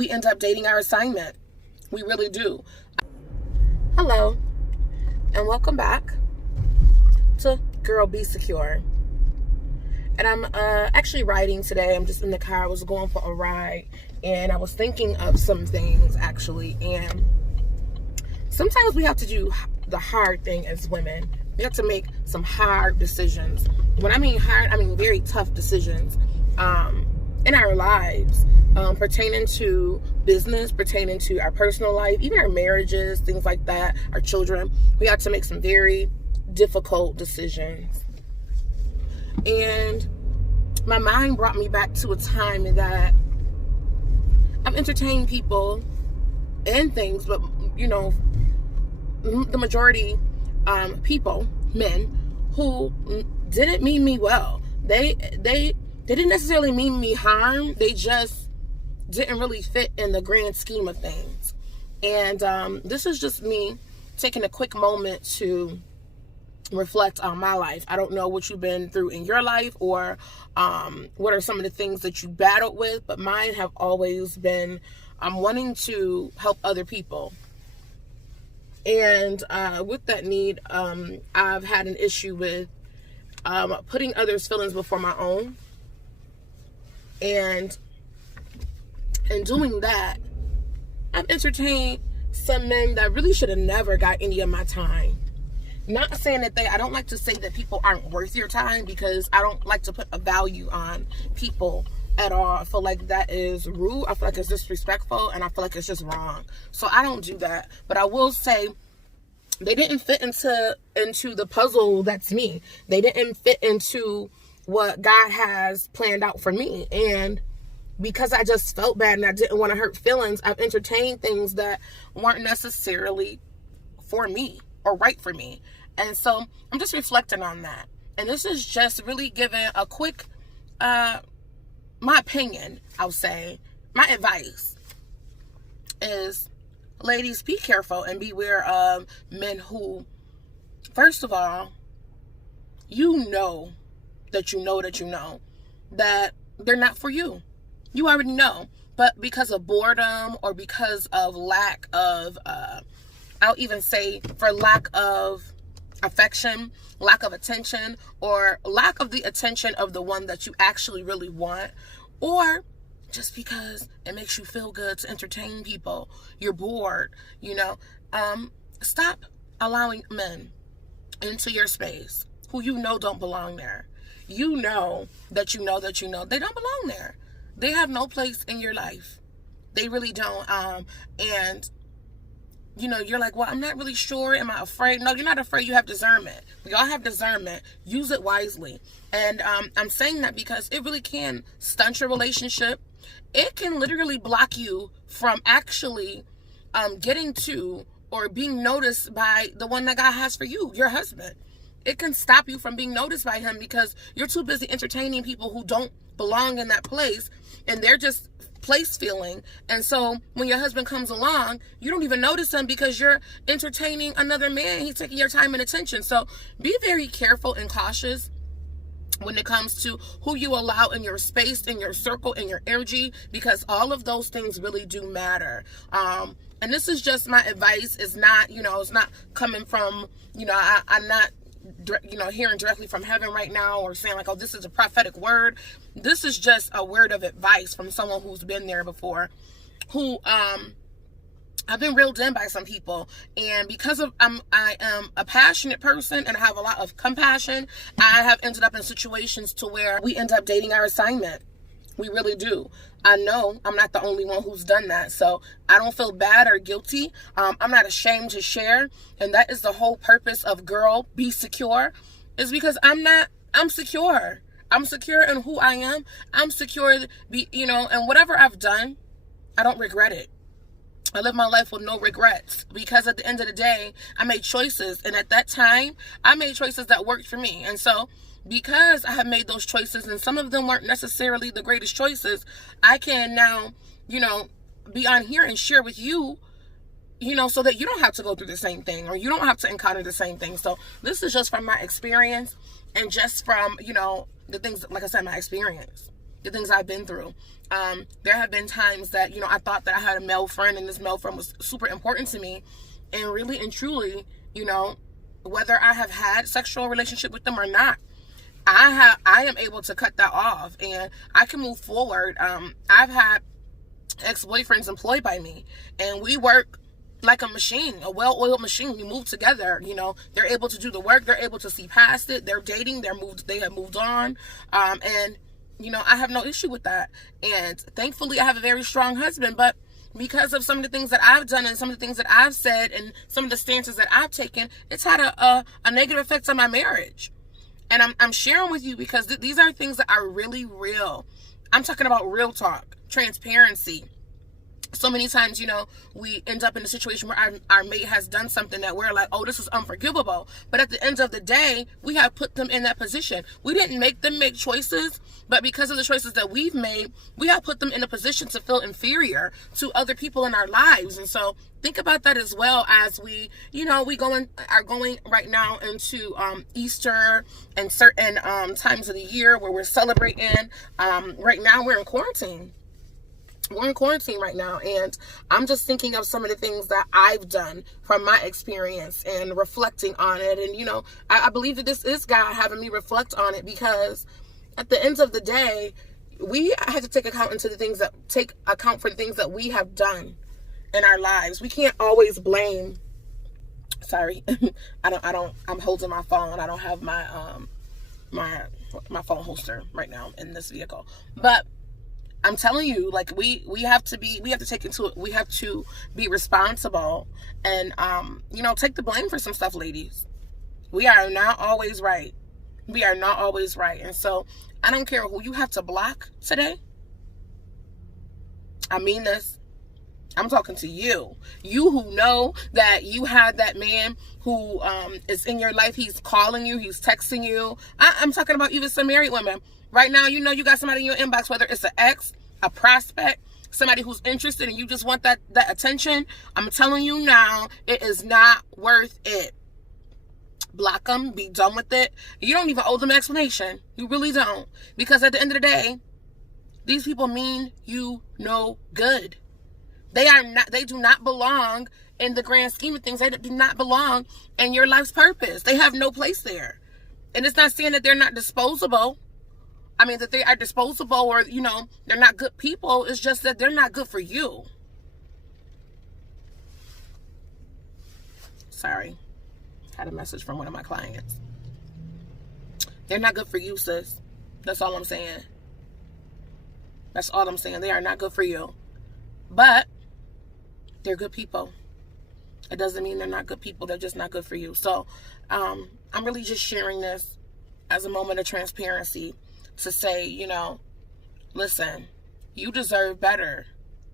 we end up dating our assignment. We really do. Hello, and welcome back to Girl Be Secure. And I'm actually riding today. I'm just in the car. I was going for a ride, and I was thinking of some things, actually. And sometimes we have to do the hard thing as women. We have to make some hard decisions. When I mean hard, I mean very tough decisions in our lives, pertaining to business, pertaining to our personal life, even our marriages, things like that, our children. We have to make some very difficult decisions. And my mind brought me back to a time that I've entertained people and things, but the majority people, men, who didn't mean me well. They didn't necessarily mean me harm. They just didn't really fit in the grand scheme of things. And this is just me taking a quick moment to reflect on my life. I don't know what you've been through in your life, or what are some of the things that you battled with, but mine have always been wanting to help other people. And with that need, I've had an issue with putting others' feelings before my own. And in doing that, I've entertained some men that really should have never got any of my time. Not saying that I don't like to say that people aren't worth your time, because I don't like to put a value on people at all. I feel like that is rude. I feel like it's disrespectful, and I feel like it's just wrong. So I don't do that. But I will say they didn't fit into the puzzle that's me. They didn't fit into what God has planned out for me. And because I just felt bad and I didn't want to hurt feelings, I've entertained things that weren't necessarily for me or right for me. And so I'm just reflecting on that. And this is just really giving a quick, my opinion, I'll say. My advice is, ladies, be careful and beware of men who, first of all, you know that they're not for you. You already know. But because of boredom, or because of lack of, I'll even say for lack of affection, lack of attention, or lack of the attention of the one that you actually really want, or just because it makes you feel good to entertain people, you're bored, stop allowing men into your space who don't belong there. You know that they don't belong there. They have no place in your life. They really don't. And you're like, well, I'm not really sure. Am I afraid? No, you're not afraid. You have discernment. We all have discernment. Use it wisely. And I'm saying that because it really can stunt your relationship. It can literally block you from actually getting to or being noticed by the one that God has for you, your husband. It can stop you from being noticed by him because you're too busy entertaining people who don't belong in that place, and they're just place feeling. And so when your husband comes along, you don't even notice him because you're entertaining another man. He's taking your time and attention. So be very careful and cautious when it comes to who you allow in your space, in your circle, in your energy, because all of those things really do matter. And this is just my advice. It's not, it's not coming from, I'm not, hearing directly from heaven right now, or saying like, oh, this is a prophetic word. This is just a word of advice from someone who's been there before, who I've been reeled in by some people, and because of I am a passionate person and I have a lot of compassion, I have ended up in situations to where we end up dating our assignment. We really do. I know I'm not the only one who's done that, so I don't feel bad or guilty. I'm not ashamed to share, and that is the whole purpose of Girl Be Secure, is because I'm secure. I'm secure in who I am. I'm secure, and whatever I've done, I don't regret it. I live my life with no regrets, because at the end of the day, I made choices, and at that time, I made choices that worked for me. And so because I have made those choices, and some of them weren't necessarily the greatest choices, I can now, be on here and share with you, so that you don't have to go through the same thing, or you don't have to encounter the same thing. So this is just from my experience, and just from, the things, like I said, my experience. the things I've been through. There have been times that, I thought that I had a male friend and this male friend was super important to me. And really and truly, whether I have had sexual relationship with them or not, I am able to cut that off and I can move forward. I've had ex-boyfriends employed by me and we work like a machine, a well-oiled machine. We move together, they're able to do the work. They're able to see past it. They're dating. They have moved on. And I have no issue with that. And thankfully I have a very strong husband, but because of some of the things that I've done and some of the things that I've said and some of the stances that I've taken, it's had a negative effect on my marriage. And I'm sharing with you because these are things that are really real. I'm talking about real talk, transparency. So many times, we end up in a situation where our mate has done something that we're like, oh, this is unforgivable. But at the end of the day, we have put them in that position. We didn't make them make choices, but because of the choices that we've made, we have put them in a position to feel inferior to other people in our lives. And so think about that as well as we are going right now into Easter and certain times of the year where we're celebrating. Right now we're in quarantine. We're in quarantine right now, and I'm just thinking of some of the things that I've done from my experience and reflecting on it. And, I believe that this is God having me reflect on it because at the end of the day, we have to take account for the things that we have done in our lives. We can't always blame. Sorry, I'm holding my phone. I don't have my my phone holster right now in this vehicle, but I'm telling you, like we have to be responsible and take the blame for some stuff, ladies. We are not always right. And so I don't care who you have to block today. I mean this. I'm talking to you. You who know that you had that man who is in your life. He's calling you. He's texting you. I'm talking about even some married women. Right now, you got somebody in your inbox, whether it's an ex, a prospect, somebody who's interested and you just want that attention. I'm telling you now, it is not worth it. Block them. Be done with it. You don't even owe them an explanation. You really don't. Because at the end of the day, these people mean you no good. They do not belong in the grand scheme of things. They do not belong in your life's purpose. They have no place there. And it's not saying that they're not disposable. I mean, that they are disposable or, they're not good people. It's just that they're not good for you. Sorry. Had a message from one of my clients. They're not good for you, sis. That's all I'm saying. That's all I'm saying. They are not good for you. But they're good people. It doesn't mean they're not good people. They're just not good for you. So I'm really just sharing this as a moment of transparency to say, listen, you deserve better.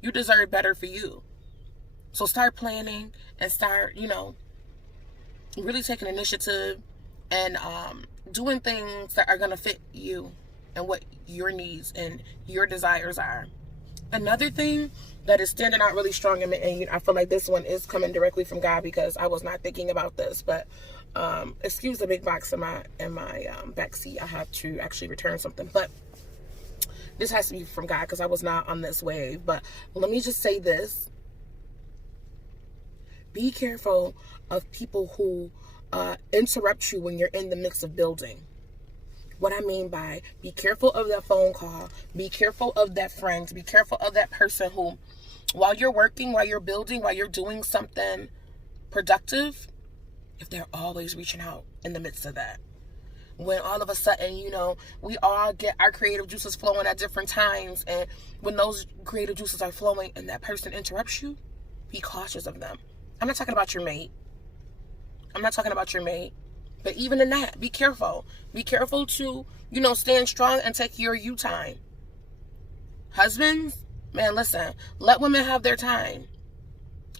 You deserve better for you. So start planning and start, really taking initiative and doing things that are going to fit you and what your needs and your desires are. Another thing that is standing out really strong in me, and I feel like this one is coming directly from God because I was not thinking about this, but excuse the big box in my back seat. I have to actually return something, but this has to be from God because I was not on this wave. But let me just say this. Be careful of people who interrupt you when you're in the midst of building. What I mean by be careful of that phone call, be careful of that friend, be careful of that person who, while you're working, while you're building, while you're doing something productive, if they're always reaching out in the midst of that. When all of a sudden, we all get our creative juices flowing at different times. And when those creative juices are flowing and that person interrupts you, be cautious of them. I'm not talking about your mate. But even in that, be careful. Be careful to, stand strong and take your you time. Husbands, man, listen, let women have their time.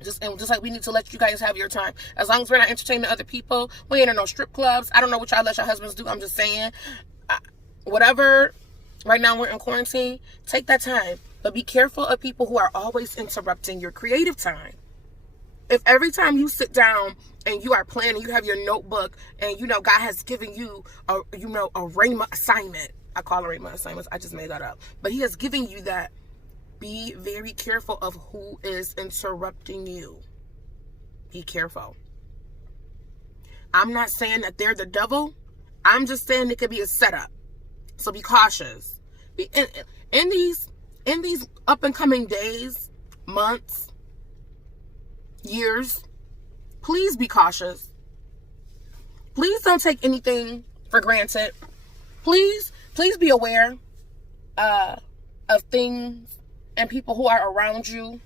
Just like we need to let you guys have your time. As long as we're not entertaining other people, we ain't in no strip clubs. I don't know what y'all let your husbands do. I'm just saying, whatever. Right now we're in quarantine. Take that time, but be careful of people who are always interrupting your creative time. if every time you sit down and you are planning, you have your notebook, and God has given you a Rhema assignment. I call it Rhema assignments. I just made that up. But he has given you that. Be very careful of who is interrupting you. Be careful. I'm not saying that they're the devil. I'm just saying it could be a setup. So be cautious. In these up and coming days, months, years, please be cautious. Please don't take anything for granted. Please be aware of things and people who are around you.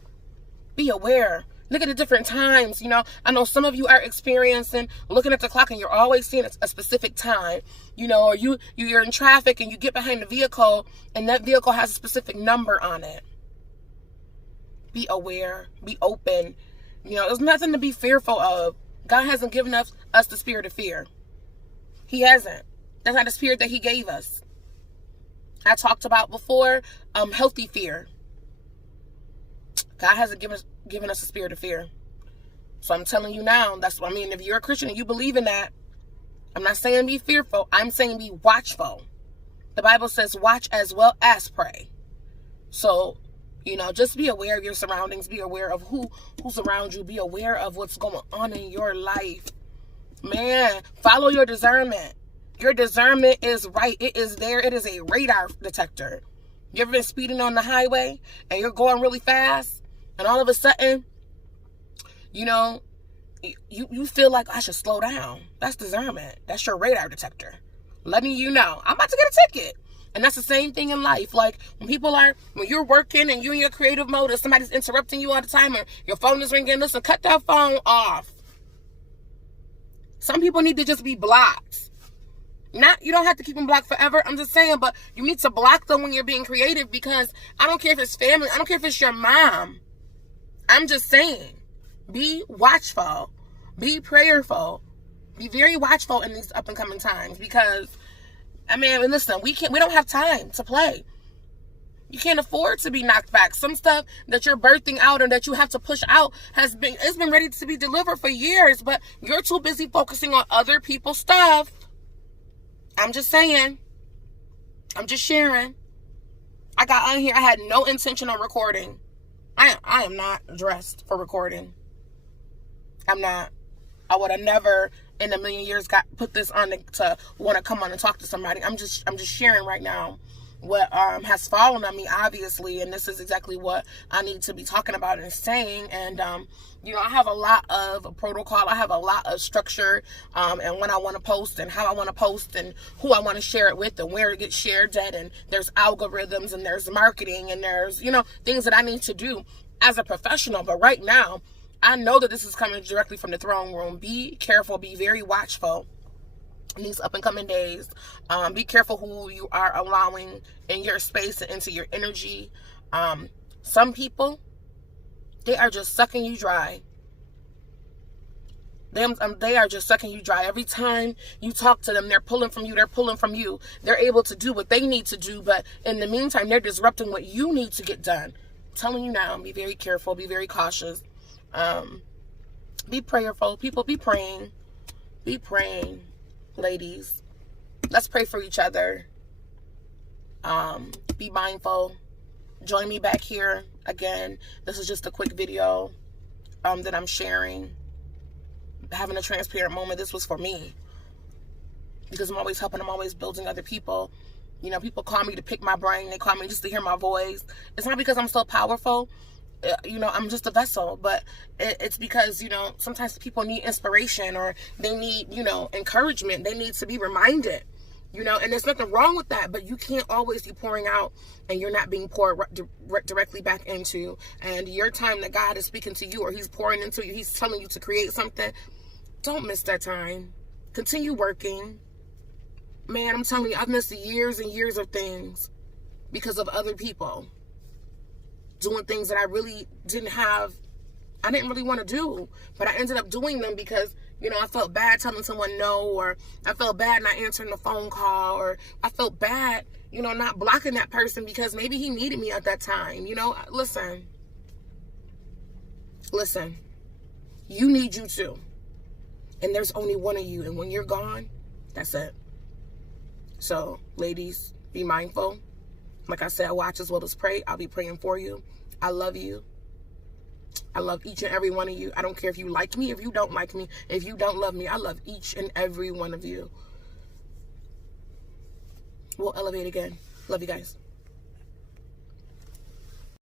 Be aware. Look at the different times. I know some of you are experiencing looking at the clock and you're always seeing a specific time. Or you're in traffic and you get behind the vehicle and that vehicle has a specific number on it. Be aware. Be open. There's nothing to be fearful of. God hasn't given us the spirit of fear. He hasn't. That's not the spirit that he gave us. I talked about before, healthy fear. God hasn't given us a spirit of fear. So I'm telling you now, if you're a Christian and you believe in that, I'm not saying be fearful. I'm saying be watchful. The Bible says watch as well as pray. So, just be aware of your surroundings. Be aware of who's around you. Be aware of what's going on in your life. Man, follow your discernment. Your discernment is right. It is there. It is a radar detector. You ever been speeding on the highway and you're going really fast? And all of a sudden, you feel like I should slow down. That's discernment. That's your radar detector. Letting you know, I'm about to get a ticket. And that's the same thing in life. Like when you're working and you're in your creative mode and somebody's interrupting you all the time and your phone is ringing, listen, cut that phone off. Some people need to just be blocked. You don't have to keep them blocked forever. I'm just saying, but you need to block them when you're being creative, because I don't care if it's family. I don't care if it's your mom. I'm just saying, be watchful, be prayerful, be very watchful in these up and coming times, because, listen, we don't have time to play. You can't afford to be knocked back. Some stuff that you're birthing out or that you have to push out it's been ready to be delivered for years, but you're too busy focusing on other people's stuff. I'm just saying. I'm just sharing. I got on here. I had no intention of recording. I am not dressed for recording. I'm not. I would have never in a million years put this on to want to come on and talk to somebody. I'm just sharing right now what has fallen on me, obviously, and this is exactly what I need to be talking about and saying. And I have a lot of protocol. I have a lot of structure, and when I want to post and how I want to post and who I want to share it with and where it gets shared at. And there's algorithms and there's marketing and there's things that I need to do as a professional. But right now, I know that this is coming directly from the throne room. Be careful. Be very watchful in these up and coming days. Be careful who you are allowing in your space and into your energy. Some people, they are just sucking you dry. They are just sucking you dry. Every time you talk to them, they're pulling from you. They're pulling from you. They're able to do what they need to do, but in the meantime, they're disrupting what you need to get done. I'm telling you now, be very careful. Be very cautious. Be prayerful. People, be praying. Be praying. Ladies, let's pray for each other. Be mindful. Join me back here again. This is just a quick video that I'm sharing, having a transparent moment. This was for me, because I'm always helping. I'm always building other people. People call me to pick my brain. They call me just to hear my voice. It's not because I'm so powerful. I'm just a vessel, but it's because, sometimes people need inspiration, or they need, encouragement. They need to be reminded, and there's nothing wrong with that, but you can't always be pouring out and you're not being poured directly back into. And your time that God is speaking to you, or he's pouring into you, he's telling you to create something. Don't miss that time. Continue working. Man, I'm telling you, I've missed years and years of things because of other people doing things that I really didn't really want to do, but I ended up doing them because, I felt bad telling someone no, or I felt bad not answering the phone call, or I felt bad, not blocking that person because maybe he needed me at that time. Listen, You need you too. And there's only one of you. And when you're gone, that's it. So, ladies, be mindful. Like I said, watch as well as pray. I'll be praying for you. I love you. I love each and every one of you. I don't care if you like me, if you don't like me, if you don't love me. I love each and every one of you. We'll elevate again. Love you guys.